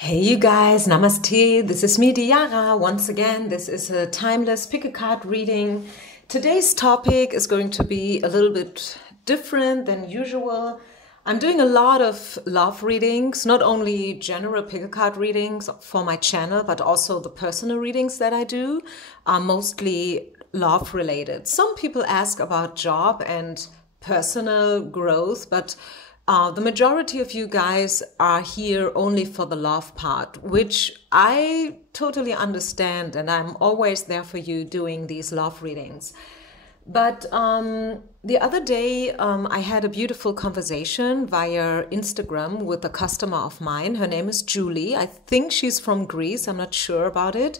Hey you guys, namaste. This is me, Diara. Once again, this is a timeless pick a card reading. Today's topic is going to be a little bit different than usual. I'm doing a lot of love readings, not only general pick a card readings for my channel, but also the personal readings that I do are mostly love related. Some people ask about job and personal growth, but the majority of you guys are here only for the love part, which I totally understand, and I'm always there for you doing these love readings. But the other day, I had a beautiful conversation via Instagram with a customer of mine. Her name is Julie. I think she's from Greece. I'm not sure about it.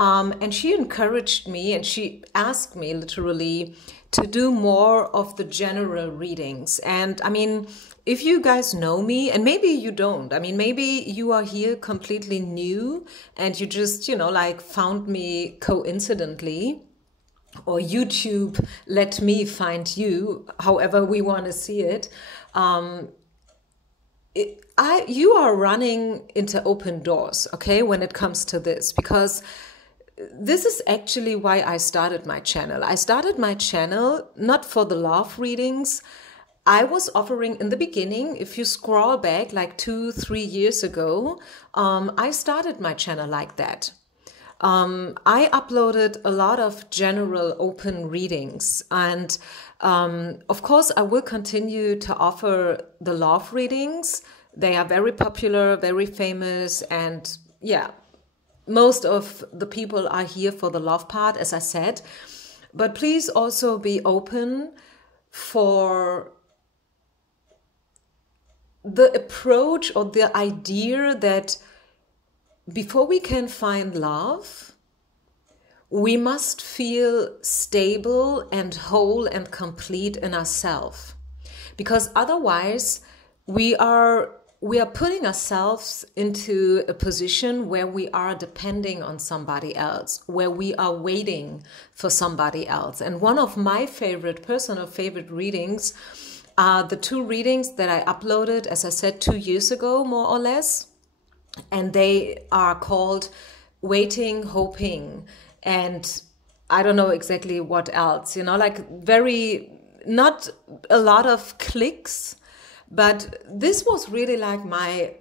And she encouraged me and she asked me literally to do more of the general readings. And I mean, if you guys know me, and maybe you don't, I mean, maybe you are here completely new and you just, like found me coincidentally, or YouTube let me find you, however we want to see it. You are running into open doors, okay, when it comes to this, because this is actually why I started my channel. I started my channel not for the love readings. I was offering in the beginning, if you scroll back like 2-3 years ago, I started my channel like that. I uploaded a lot of general open readings, and of course I will continue to offer the love readings. They are very popular, very famous, and yeah, most of the people are here for the love part, as I said. But please also be open for the approach or the idea that before we can find love, we must feel stable and whole and complete in ourselves. Because otherwise we are putting ourselves into a position where we are depending on somebody else, where we are waiting for somebody else. And one of my personal favorite readings are the 2 readings that I uploaded, as I said, 2 years ago, more or less. And they are called Waiting, Hoping, and I don't know exactly what else, like not a lot of clicks. But this was really like my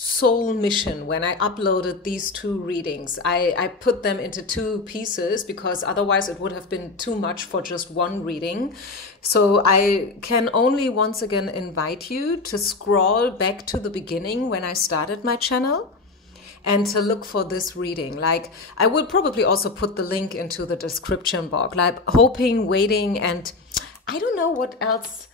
soul mission when I uploaded these 2 readings. I put them into 2 pieces because otherwise it would have been too much for just one reading. So I can only once again invite you to scroll back to the beginning when I started my channel and to look for this reading. Like, I will probably also put the link into the description box, like Hoping, Waiting, and I don't know what else.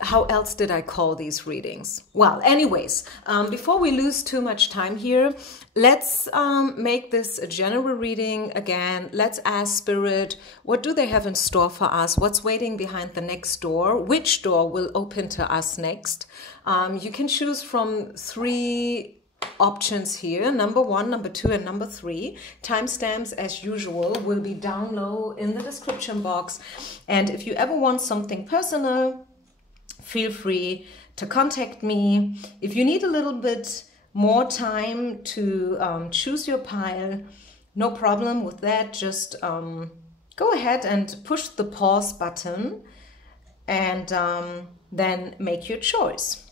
How else did I call these readings? Well, anyways, before we lose too much time here, let's make this a general reading again. Let's ask Spirit, what do they have in store for us? What's waiting behind the next door? Which door will open to us next? You can choose from 3 options here, number 1, number 2, and number 3. Timestamps, as usual, will be down low in the description box. And if you ever want something personal, feel free to contact me. If you need a little bit more time to choose your pile, no problem with that. Just go ahead and push the pause button and then make your choice.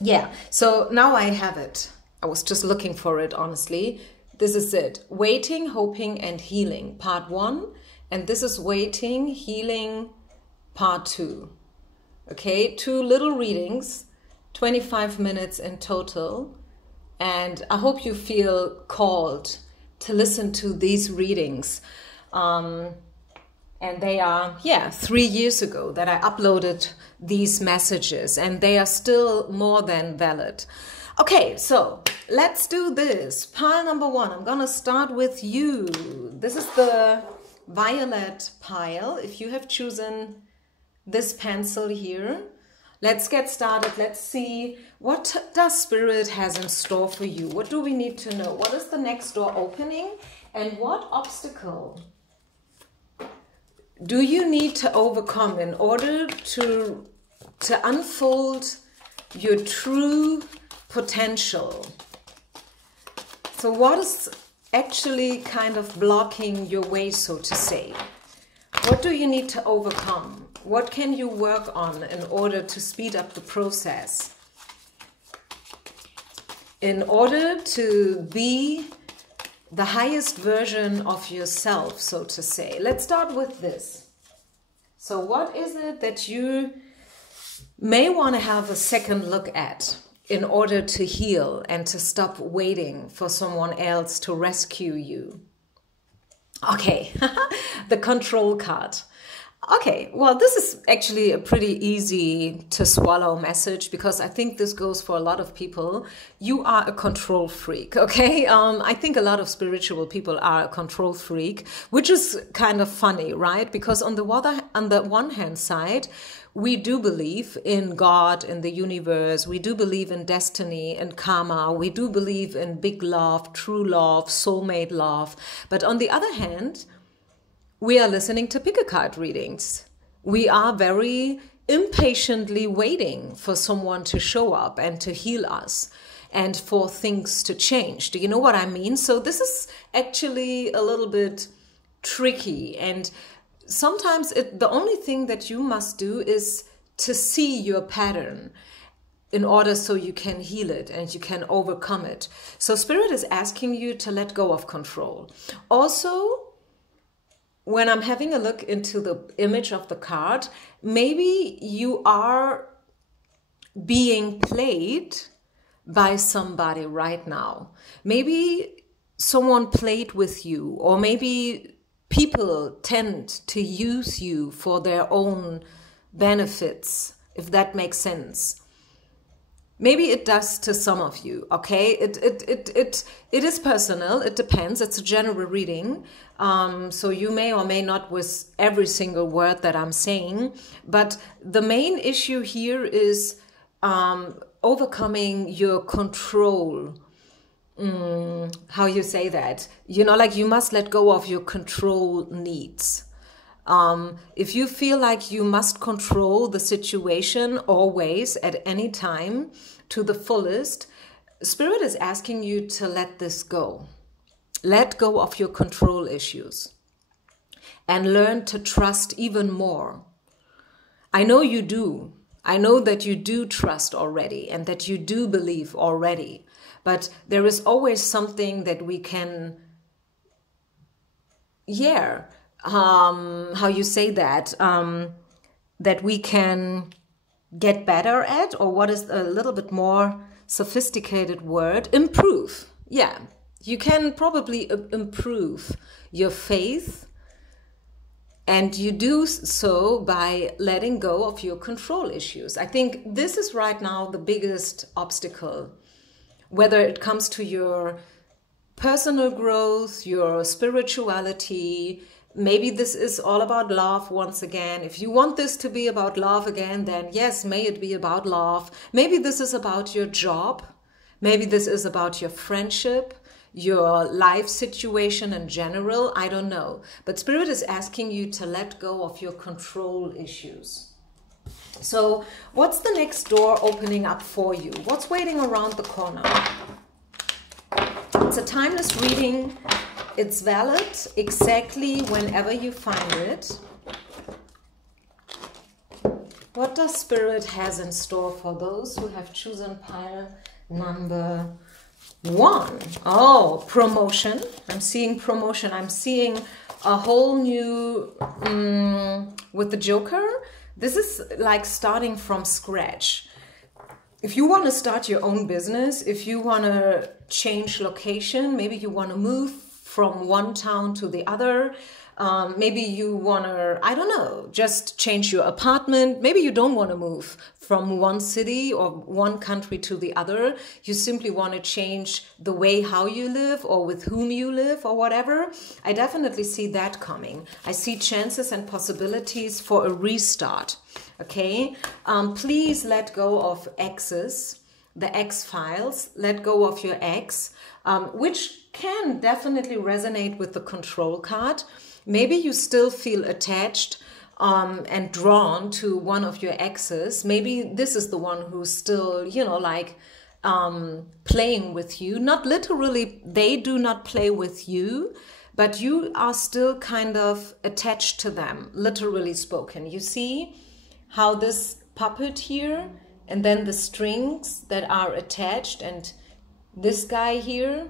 Yeah, so now I have it. I was just looking for it, honestly. This is it. Waiting, Hoping, and Healing, part 1. And this is Waiting, Healing, part 2. Okay, 2 little readings, 25 minutes in total. And I hope you feel called to listen to these readings. And they are, 3 years ago that I uploaded these messages, and they are still more than valid. Okay, so let's do this. Pile number 1, I'm gonna start with you. This is the violet pile. If you have chosen this pencil here, let's get started. Let's see, what does Spirit has in store for you? What do we need to know? What is the next door opening, and what obstacle do you need to overcome in order to unfold your true potential. So what is actually kind of blocking your way, so to say? What do you need to overcome? What can you work on in order to speed up the process? In order to be the highest version of yourself, so to say. Let's start with this. So what is it that you may want to have a second look at in order to heal and to stop waiting for someone else to rescue you? Okay, the control card. Okay, well, this is actually a pretty easy to swallow message, because I think this goes for a lot of people. You are a control freak, okay? I think a lot of spiritual people are a control freak, which is kind of funny, right? Because on the one hand side, we do believe in God, in the universe. We do believe in destiny and karma. We do believe in big love, true love, soulmate love. But on the other hand, we are listening to pick a card readings. We are very impatiently waiting for someone to show up and to heal us and for things to change. Do you know what I mean? So this is actually a little bit tricky, and sometimes the only thing that you must do is to see your pattern in order so you can heal it and you can overcome it. So Spirit is asking you to let go of control. Also, when I'm having a look into the image of the card, maybe you are being played by somebody right now. Maybe someone played with you, or maybe people tend to use you for their own benefits, if that makes sense. Maybe it does to some of you, okay? It is personal, it depends, it's a general reading. So you may or may not with every single word that I'm saying, but the main issue here is overcoming your control. How you say that? You know, like you must let go of your control needs. If you feel like you must control the situation always at any time to the fullest, Spirit is asking you to let this go. Let go of your control issues and learn to trust even more. I know you do. I know that you do trust already and that you do believe already, but there is always something that we can, how you say that, that we can get better at, or what is a little bit more sophisticated word, improve. Yeah, you can probably improve your faith, and you do so by letting go of your control issues. I think this is right now the biggest obstacle, whether it comes to your personal growth, your spirituality. Maybe this is all about love once again. If you want this to be about love again, then yes, may it be about love. Maybe this is about your job. Maybe this is about your friendship, your life situation in general. I don't know. But Spirit is asking you to let go of your control issues. So what's the next door opening up for you? What's waiting around the corner? It's a timeless reading. It's valid exactly whenever you find it. What does Spirit has in store for those who have chosen pile number 1? Oh, promotion. I'm seeing promotion. I'm seeing a whole new, with the Joker, this is like starting from scratch. If you want to start your own business, if you want to change location, maybe you want to move from one town to the other, maybe you want to, I don't know, just change your apartment. Maybe you don't want to move from one city or one country to the other. You simply want to change the way how you live or with whom you live or whatever. I definitely see that coming. I see chances and possibilities for a restart. Okay, please let go of exes, the X files. Let go of your ex, which can definitely resonate with the control card. Maybe you still feel attached and drawn to one of your exes. Maybe this is the one who's still, you know, like playing with you. Not literally, they do not play with you, but you are still kind of attached to them, literally spoken. You see how this puppet here, and then the strings that are attached, and this guy here.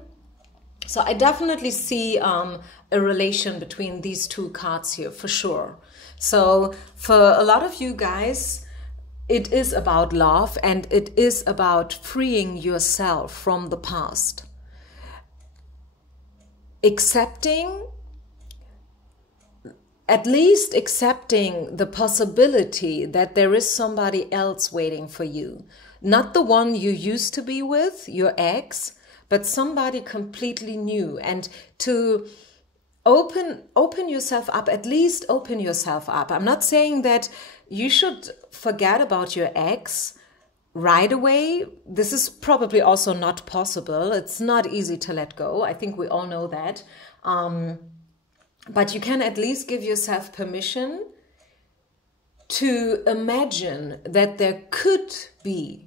So I definitely see a relation between these two cards here, for sure. So for a lot of you guys, it is about love, and it is about freeing yourself from the past. Accepting, at least accepting the possibility that there is somebody else waiting for you. Not the one you used to be with, your ex, but somebody completely new. And to open yourself up, at least open yourself up. I'm not saying that you should forget about your ex right away. This is probably also not possible. It's not easy to let go. I think we all know that. But you can at least give yourself permission to imagine that there could be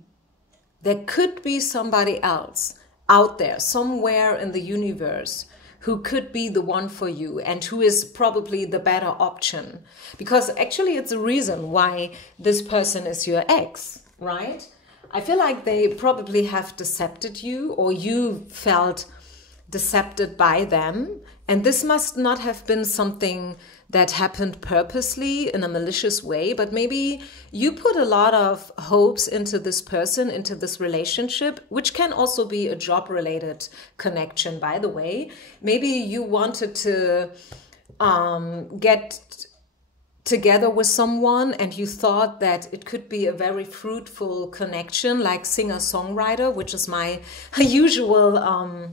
somebody else out there, somewhere in the universe, who could be the one for you and who is probably the better option. Because actually it's a reason why this person is your ex, right? I feel like they probably have decepted you, or you felt decepted by them. And this must not have been something that happened purposely in a malicious way, but maybe you put a lot of hopes into this person, into this relationship, which can also be a job-related connection, by the way. Maybe you wanted to get together with someone and you thought that it could be a very fruitful connection, like singer-songwriter, which is my usual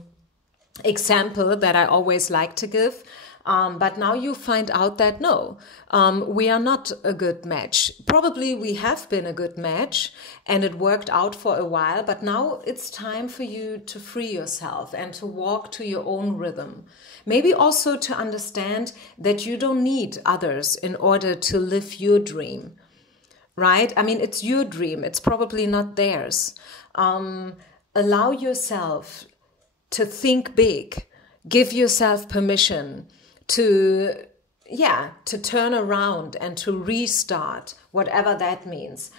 example that I always like to give. But now you find out that no, we are not a good match. Probably we have been a good match and it worked out for a while, but now it's time for you to free yourself and to walk to your own rhythm. Maybe also to understand that you don't need others in order to live your dream, right? I mean, it's your dream. It's probably not theirs. Allow yourself to think big. Give yourself permission to turn around and to restart, whatever that means.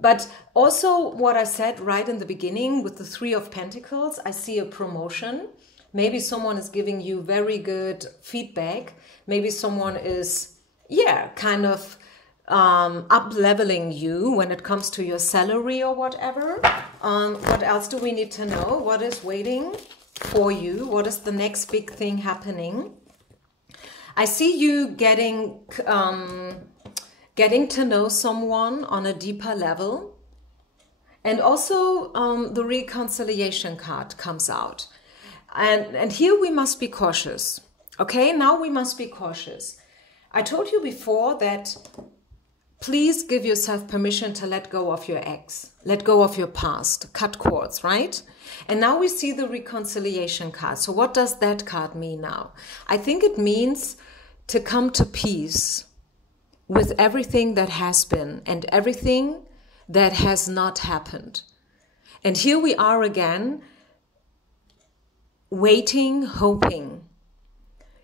But also what I said right in the beginning with the Three of Pentacles, I see a promotion. Maybe someone is giving you very good feedback. Maybe someone is, kind of up-leveling you when it comes to your salary or whatever. What else do we need to know? What is waiting for you? What is the next big thing happening? I see you getting to know someone on a deeper level. And also the reconciliation card comes out. And here we must be cautious. Okay, now we must be cautious. I told you before that please give yourself permission to let go of your ex, let go of your past, cut cords, right? And now we see the reconciliation card. So what does that card mean now? I think it means to come to peace with everything that has been and everything that has not happened. And here we are again, waiting, hoping.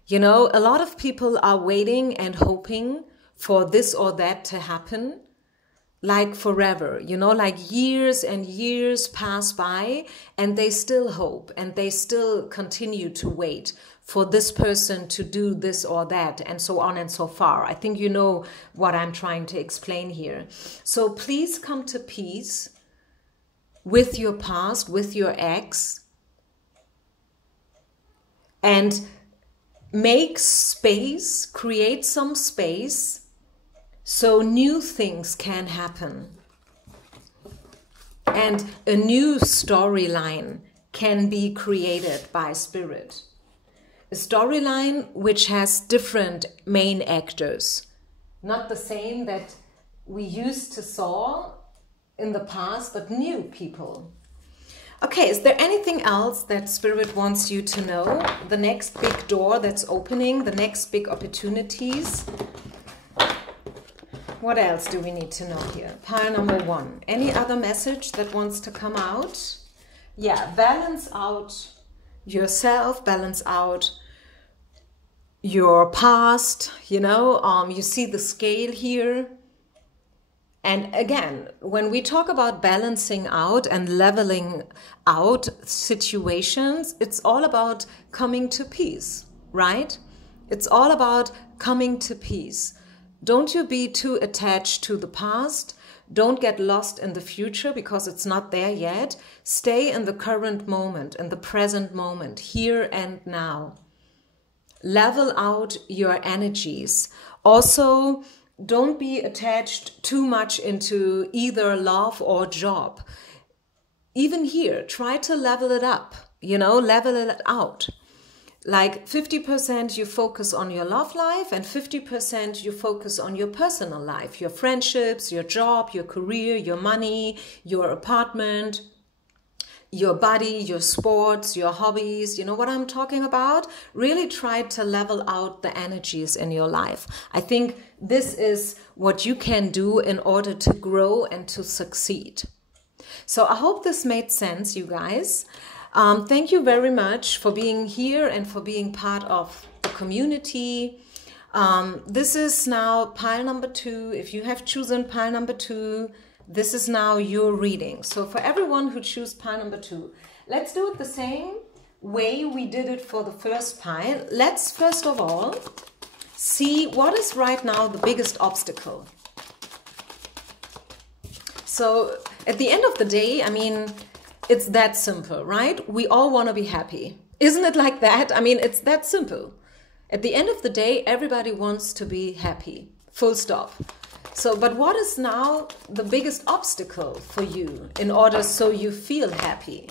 You know, a lot of people are waiting and hoping for this or that to happen, like forever, you know, like years and years pass by and they still hope and they still continue to wait for this person to do this or that and so on and so far. I think you know what I'm trying to explain here. So please come to peace with your past, with your ex, and make space, create some space so new things can happen. And a new storyline can be created by Spirit. A storyline which has different main actors. Not the same that we used to saw in the past, but new people. Okay, is there anything else that Spirit wants you to know? The next big door that's opening, the next big opportunities. What else do we need to know here? Pile number 1. Any other message that wants to come out? yeah, balance out yourself, balance out your past, you know, you see the scale here. And again, when we talk about balancing out and leveling out situations, it's all about coming to peace, right? It's all about coming to peace. Don't you be too attached to the past. Don't get lost in the future because it's not there yet. Stay in the current moment, in the present moment, here and now. Level out your energies. Also, don't be attached too much into either love or job. Even here, try to level it up, you know, level it out. Like 50% you focus on your love life and 50% you focus on your personal life, your friendships, your job, your career, your money, your apartment, your body, your sports, your hobbies. You know what I'm talking about? Really try to level out the energies in your life. I think this is what you can do in order to grow and to succeed. So I hope this made sense, you guys. Thank you very much for being here and for being part of the community. This is now pile number 2. If you have chosen pile number 2, this is now your reading. So for everyone who choose pile number 2, let's do it the same way we did it for the first pile. Let's first of all see what is right now the biggest obstacle. So at the end of the day, I mean, it's that simple, right? We all want to be happy. Isn't it like that? I mean, it's that simple. At the end of the day, everybody wants to be happy. Full stop. So, but what is now the biggest obstacle for you in order so you feel happy?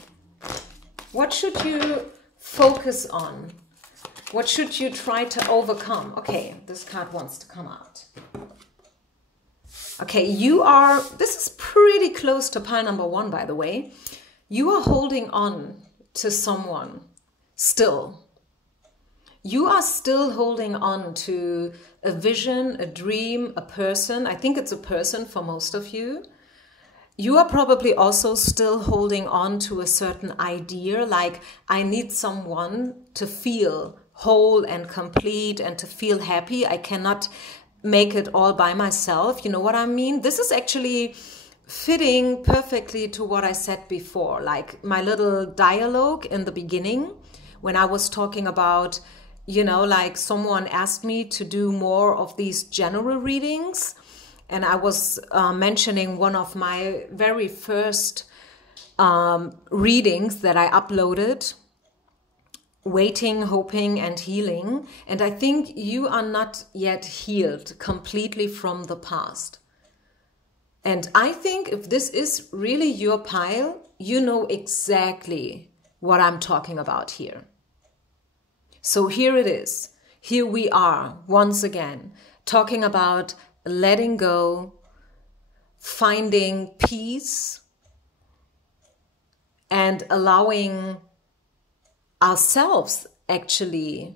What should you focus on? What should you try to overcome? Okay, this card wants to come out. Okay, this is pretty close to pile number 1, by the way. You are holding on to someone still. You are still holding on to a vision, a dream, a person. I think it's a person for most of you. You are probably also still holding on to a certain idea, like I need someone to feel whole and complete and to feel happy. I cannot make it all by myself. You know what I mean? This is actually fitting perfectly to what I said before, like my little dialogue in the beginning when I was talking about, you know, like someone asked me to do more of these general readings. And I was mentioning one of my very first readings that I uploaded, Waiting, Hoping and Healing. And I think you are not yet healed completely from the past. And I think if this is really your pile, you know exactly what I'm talking about here. So here it is. Here we are once again talking about letting go, finding peace, and allowing ourselves actually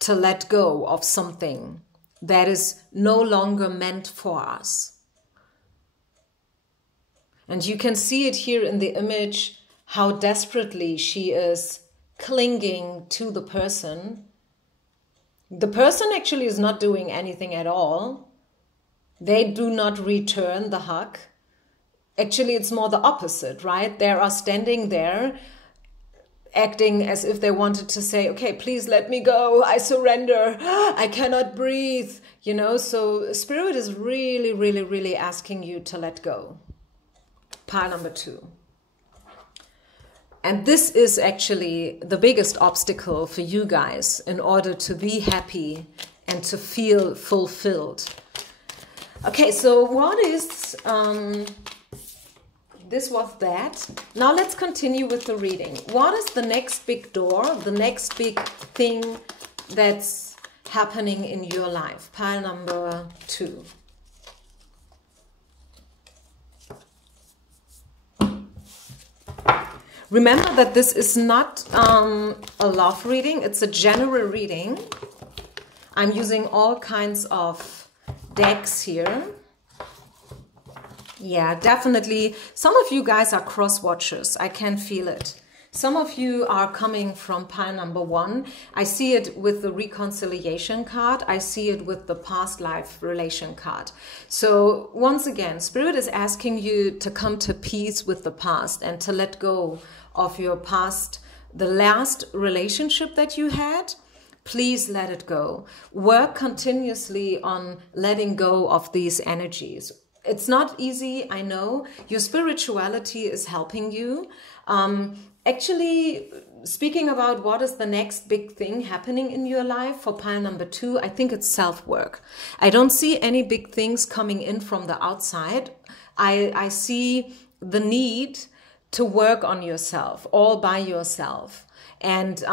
to let go of something that is no longer meant for us. And you can see it here in the image, how desperately she is clinging to the person. The person actually is not doing anything at all. They do not return the hug. Actually, it's more the opposite, right? They are standing there acting as if they wanted to say, okay, please let me go. I surrender. I cannot breathe. You know, so Spirit is really, really, really asking you to let go. Pile number 2. And this is actually the biggest obstacle for you guys in order to be happy and to feel fulfilled. Okay, so what is, this was that. Now let's continue with the reading. What is the next big door, the next big thing that's happening in your life? Pile number 2. Remember that this is not a love reading, it's a general reading. I'm using all kinds of decks here. Yeah, definitely. Some of you guys are cross watchers. I can feel it. Some of you are coming from pile number 1. I see it with the reconciliation card. I see it with the past life relation card. So once again, Spirit is asking you to come to peace with the past and to let go of your past, the last relationship that you had. Please let it go. Work continuously on letting go of these energies. It's not easy, I know. Your spirituality is helping you. Actually, speaking about what is the next big thing happening in your life for pile number 2, I think it's self-work. I don't see any big things coming in from the outside. I see the need to work on yourself, all by yourself. And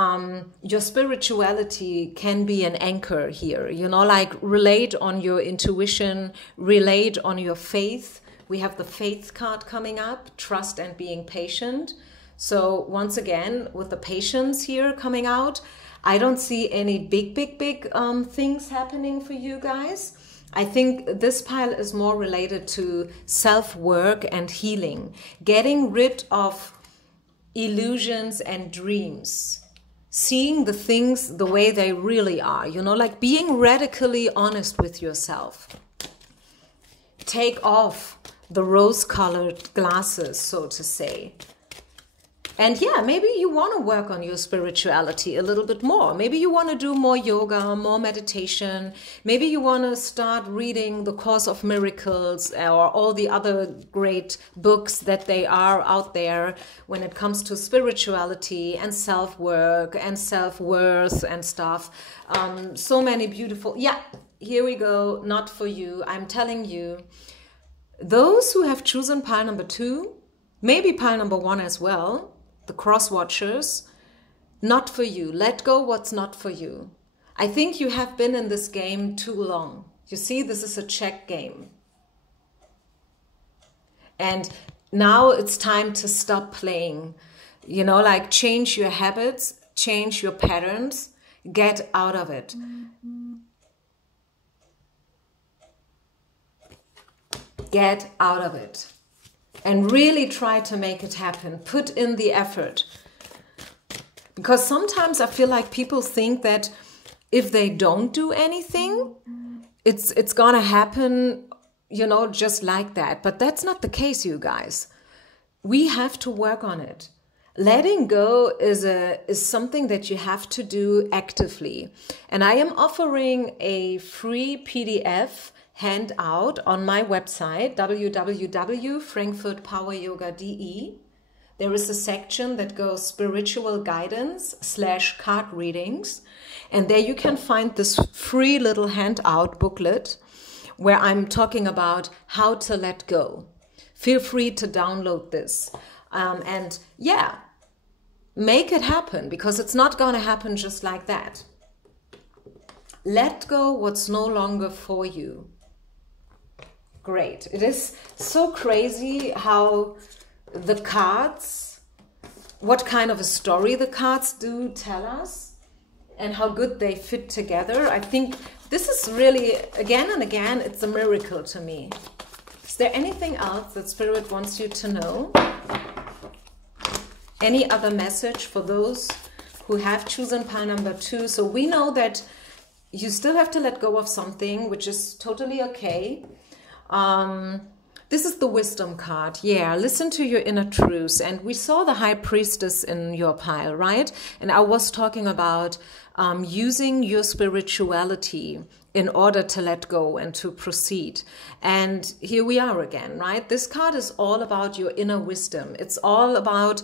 your spirituality can be an anchor here, you know, like relate on your intuition, relate on your faith. We have the faith card coming up, trust and being patient. So once again, with the patience here coming out, I don't see any big things happening for you guys. I think this pile is more related to self-work and healing, getting rid of illusions and dreams, seeing the things the way they really are, you know, like being radically honest with yourself. Take off the rose-colored glasses, so to say. And yeah, maybe you want to work on your spirituality a little bit more. Maybe you want to do more yoga, more meditation. Maybe you want to start reading The Course of Miracles or all the other great books that they are out there when it comes to spirituality and self-work and self-worth and stuff. So many beautiful... Yeah, here we go. Not for you. I'm telling you, those who have chosen pile number 2, maybe pile number 1 as well, the cross watchers, not for you. Let go what's not for you. I think you have been in this game too long. You see, this is a check game. And now it's time to stop playing. You know, like change your habits, change your patterns, get out of it. Get out of it. And really try to make it happen. Put in the effort. Because sometimes I feel like people think that if they don't do anything, it's gonna happen, you know, just like that. But that's not the case, you guys. We have to work on it. Letting go is something that you have to do actively. And I am offering a free PDF handout on my website, www.frankfurtpoweryoga.de. There is a section that goes spiritual guidance / card readings. And there you can find this free little handout booklet where I'm talking about how to let go. Feel free to download this. And yeah, make it happen, because it's not going to happen just like that. Let go what's no longer for you. Great. It is so crazy how the cards, what kind of a story the cards do tell us and how good they fit together. I think this is really, again and again, it's a miracle to me. Is there anything else that Spirit wants you to know? Any other message for those who have chosen pile number 2? So we know that you still have to let go of something, which is totally okay. This is the wisdom card. Yeah, listen to your inner truths. And we saw the high priestess in your pile, right? And I was talking about using your spirituality in order to let go and to proceed. And here we are again, right? This card is all about your inner wisdom. It's all about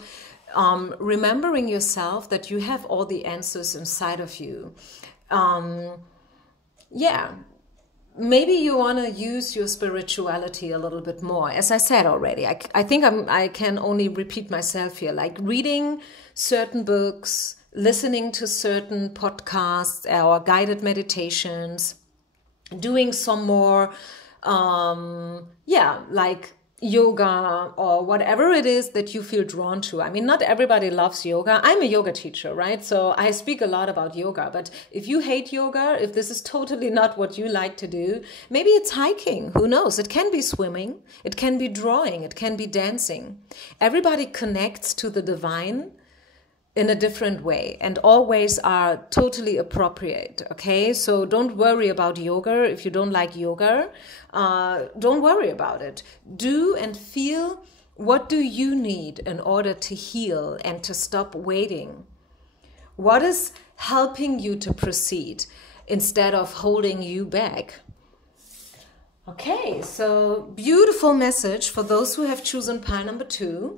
remembering yourself, that you have all the answers inside of you. Yeah. Maybe you want to use your spirituality a little bit more. As I said already, I think I can only repeat myself here, like reading certain books, listening to certain podcasts or guided meditations, doing some more, like yoga or whatever it is that you feel drawn to. I mean, not everybody loves yoga. I'm a yoga teacher, right? So I speak a lot about yoga, but if you hate yoga, if this is totally not what you like to do, maybe it's hiking, who knows? It can be swimming, it can be drawing, it can be dancing. Everybody connects to the divine in a different way, and all ways are totally appropriate. Okay, so don't worry about yoga if you don't like yoga. Don't worry about it. Do and feel, what do you need in order to heal and to stop waiting? What is helping you to proceed instead of holding you back? Okay, so beautiful message for those who have chosen pile number 2.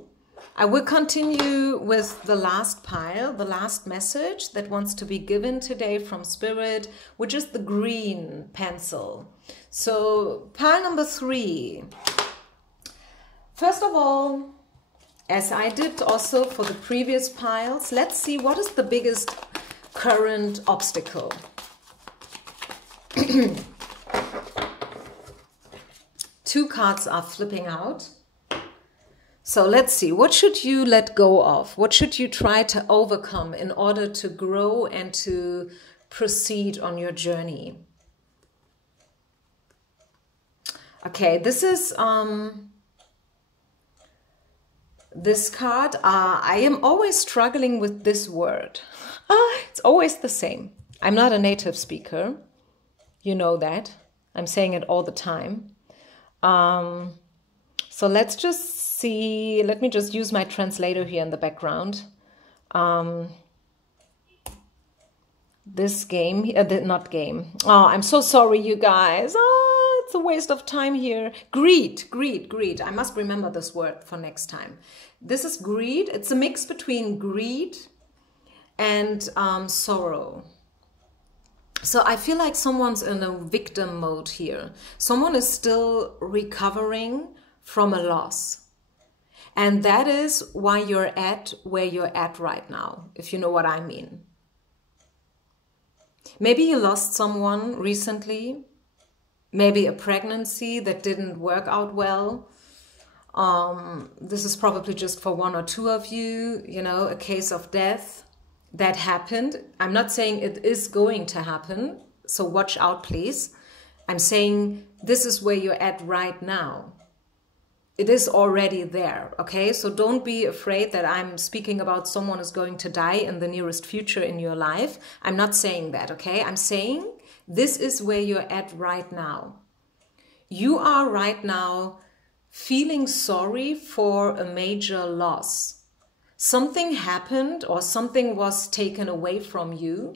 I will continue with the last pile, the last message that wants to be given today from Spirit, which is the green pencil. So pile number 3. First of all, as I did also for the previous piles, let's see what is the biggest current obstacle. 2 cards are flipping out. So let's see, what should you let go of? What should you try to overcome in order to grow and to proceed on your journey? Okay, this is this card. I am always struggling with this word. It's always the same. I'm not a native speaker. You know that. I'm saying it all the time. So let's just see, let me just use my translator here in the background. This game, not game. Oh, I'm so sorry, you guys. Oh, it's a waste of time here. Greed. I must remember this word for next time. This is greed. It's a mix between greed and sorrow. So I feel like someone's in a victim mode here. Someone is still recovering from a loss. And that is why you're at where you're at right now, if you know what I mean. Maybe you lost someone recently. Maybe a pregnancy that didn't work out well. This is probably just for 1 or 2 of you, you know, a case of death that happened. I'm not saying it is going to happen, so watch out, please. I'm saying this is where you're at right now. It is already there, okay? So don't be afraid that I'm speaking about someone is going to die in the nearest future in your life. I'm not saying that, okay? I'm saying this is where you're at right now. You are right now feeling sorry for a major loss. Something happened or something was taken away from you,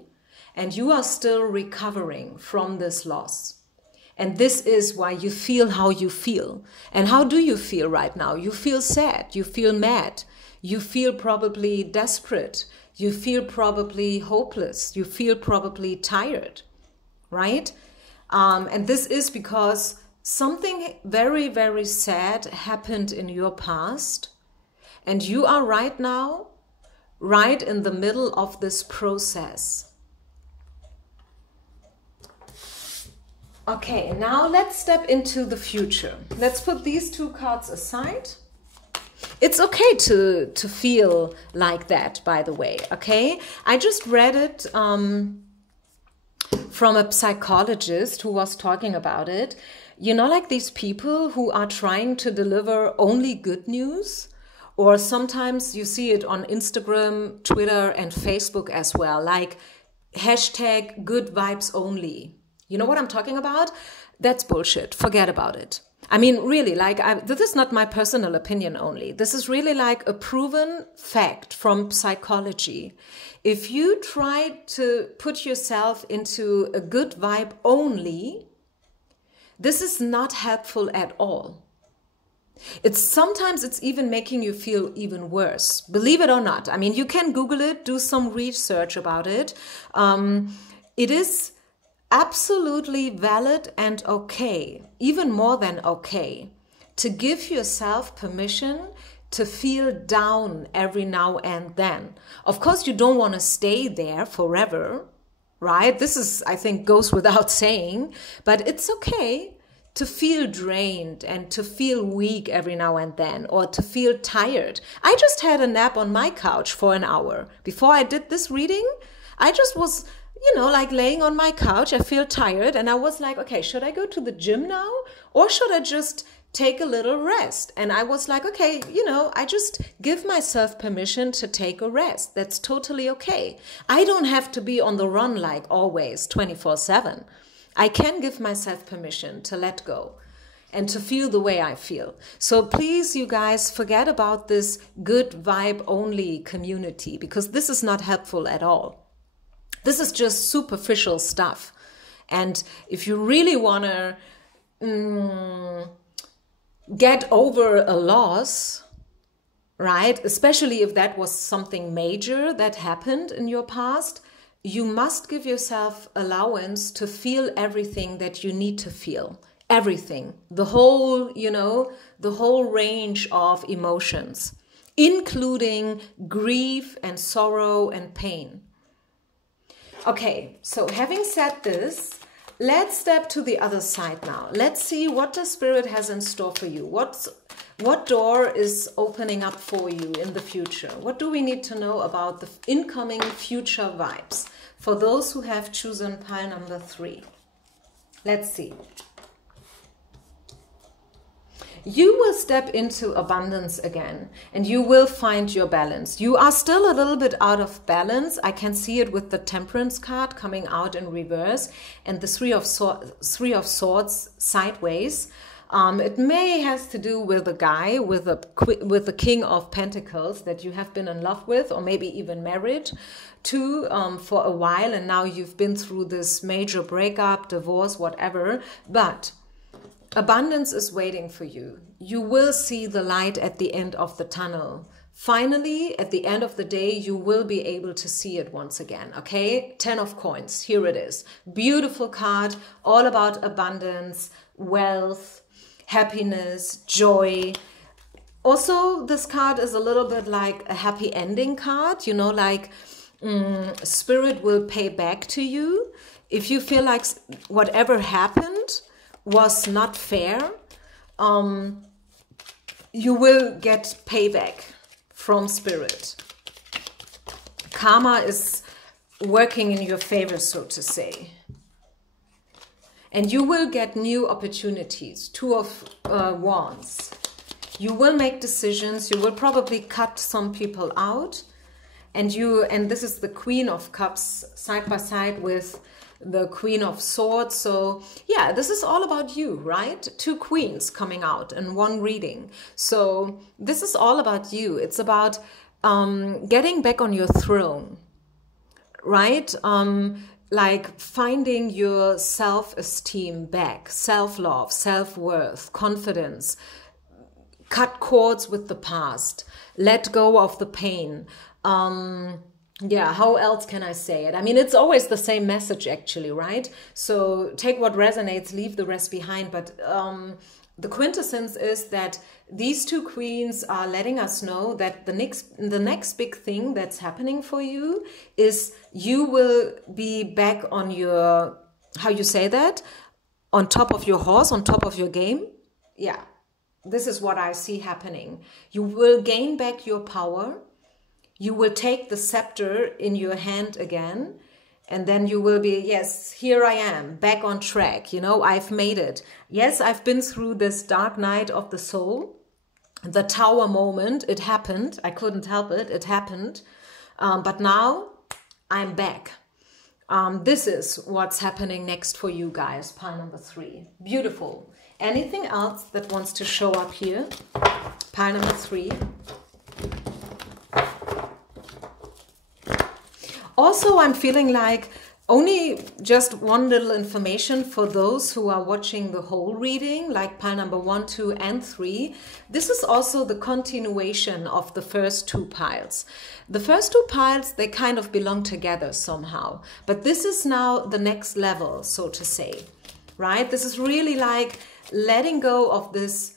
and you are still recovering from this loss. And this is why you feel how you feel. And how do you feel right now? You feel sad, you feel mad, you feel probably desperate, you feel probably hopeless, you feel probably tired, right? And this is because something very, very sad happened in your past, and you are right now, right in the middle of this process. Okay, now let's step into the future. Let's put these 2 cards aside. It's okay to feel like that, by the way, okay? I just read it from a psychologist who was talking about it. You know, like these people who are trying to deliver only good news, or sometimes you see it on Instagram, Twitter, and Facebook as well, like hashtag good vibes only. You know what I'm talking about? That's bullshit. Forget about it. I mean, really, like, this is not my personal opinion only. This is really like a proven fact from psychology. If you try to put yourself into a good vibe only, this is not helpful at all. Sometimes it's even making you feel even worse. Believe it or not. I mean, you can Google it, do some research about it. It is absolutely valid and okay, even more than okay, to give yourself permission to feel down every now and then. Of course, you don't want to stay there forever, right? This is, I think, goes without saying, but it's okay to feel drained and to feel weak every now and then, or to feel tired. I just had a nap on my couch for an hour. Before I did this reading, I just was, you know, like laying on my couch. I feel tired and I was like, okay, should I go to the gym now? Or should I just take a little rest. And I was like, okay, you know, I just give myself permission to take a rest. That's totally okay. I don't have to be on the run like always 24/7. I can give myself permission to let go and to feel the way I feel. So please, you guys, forget about this good vibe only community, because this is not helpful at all. This is just superficial stuff. And if you really want to get over a loss, right, especially if that was something major that happened in your past, you must give yourself allowance to feel everything that you need to feel. Everything. The whole, you know, the whole range of emotions, including grief and sorrow and pain. Okay, so having said this, let's step to the other side now. Let's see what the Spirit has in store for you. What door is opening up for you in the future? What do we need to know about the incoming future vibes for those who have chosen pile number 3? Let's see. You will step into abundance again, and you will find your balance. You are still a little bit out of balance. I can see it with the Temperance card coming out in reverse and the Three of Swords sideways. It may has to do with a guy, with the King of Pentacles that you have been in love with, or maybe even married to for a while, and now you've been through this major breakup, divorce, whatever. But abundance is waiting for you. You will see the light at the end of the tunnel. Finally, at the end of the day, you will be able to see it once again, okay? 10 of coins, here it is. Beautiful card, all about abundance, wealth, happiness, joy. Also, this card is a little bit like a happy ending card, you know, like Spirit will pay back to you. If you feel like whatever happened was not fair, you will get payback from Spirit. Karma is working in your favor, so to say. And you will get new opportunities. 2 of Wands. You will make decisions. You will probably cut some people out. And this is the Queen of Cups side by side with the Queen of Swords. So yeah, this is all about you, right? 2 queens coming out in one reading. So this is all about you. It's about getting back on your throne, right? Like finding your self-esteem back, self-love, self-worth, confidence, cut cords with the past, let go of the pain. Yeah, how else can I say it? I mean, it's always the same message actually, right? So take what resonates, leave the rest behind. But the quintessence is that these 2 queens are letting us know that the next big thing that's happening for you is you will be back on your, how you say that? On top of your horse, on top of your game. Yeah, this is what I see happening. You will gain back your power. You will take the scepter in your hand again, and then you will be, yes, here I am, back on track. You know, I've made it. Yes, I've been through this dark night of the soul, the tower moment. It happened. I couldn't help it. It happened. But now I'm back. This is what's happening next for you guys, pile number 3. Beautiful. Anything else that wants to show up here? Pile number 3. Also, I'm feeling like only just one little information for those who are watching the whole reading, like pile number 1, 2, and 3. This is also the continuation of the first 2 piles. The first 2 piles, they kind of belong together somehow. But this is now the next level, so to say, right? This is really like letting go of this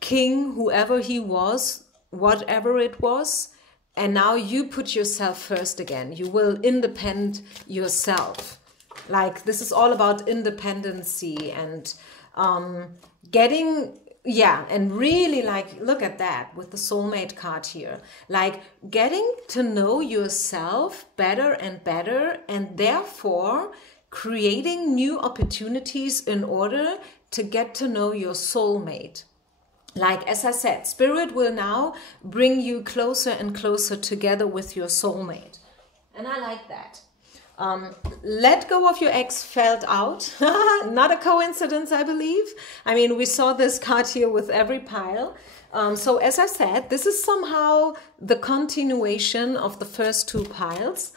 king, whoever he was, whatever it was. And now you put yourself first again. You will independ yourself. Like this is all about independency and getting, yeah, and really like, look at that with the soulmate card here. Like getting to know yourself better and better, and therefore creating new opportunities in order to get to know your soulmate. Like, as I said, Spirit will now bring you closer and closer together with your soulmate. And I like that. Let go of your ex felt out. Not a coincidence, I believe. I mean, we saw this card here with every pile. So as I said, this is somehow the continuation of the first two piles.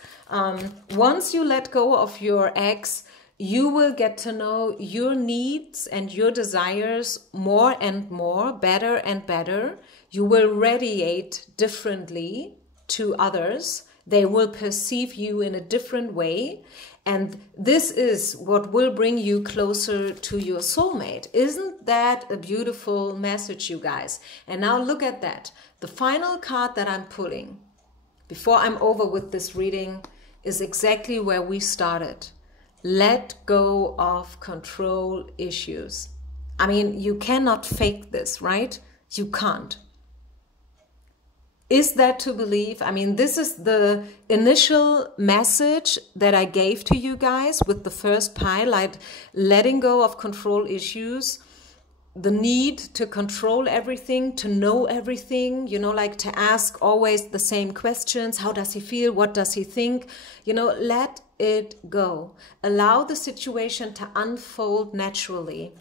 Once you let go of your ex, you will get to know your needs and your desires more and more, better and better. You will radiate differently to others. They will perceive you in a different way. And this is what will bring you closer to your soulmate. Isn't that a beautiful message, you guys? And now look at that. The final card that I'm pulling, before I'm over with this reading, is exactly where we started. Let go of control issues. I mean, you cannot fake this, right? You can't. Is that to believe? I mean, this is the initial message that I gave to you guys with the first pile, like letting go of control issues, the need to control everything, to know everything, you know, like to ask always the same questions. How does he feel? What does he think? You know, let it go. Allow the situation to unfold naturally.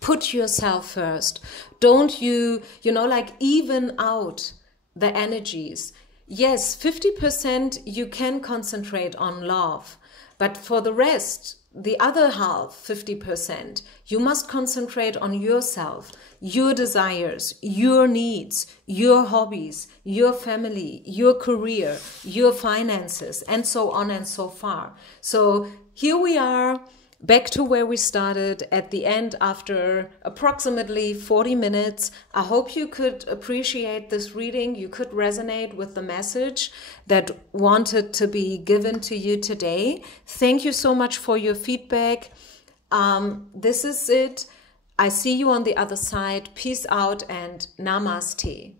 Put yourself first. Don't you know, like even out the energies. Yes, 50% you can concentrate on love, but for the rest, the other half, 50%, you must concentrate on yourself, your desires, your needs, your hobbies, your family, your career, your finances, and so on and so far. So here we are, back to where we started at the end after approximately 40 minutes. I hope you could appreciate this reading. You could resonate with the message that wanted to be given to you today. Thank you so much for your feedback. This is it. I see you on the other side. Peace out and namaste.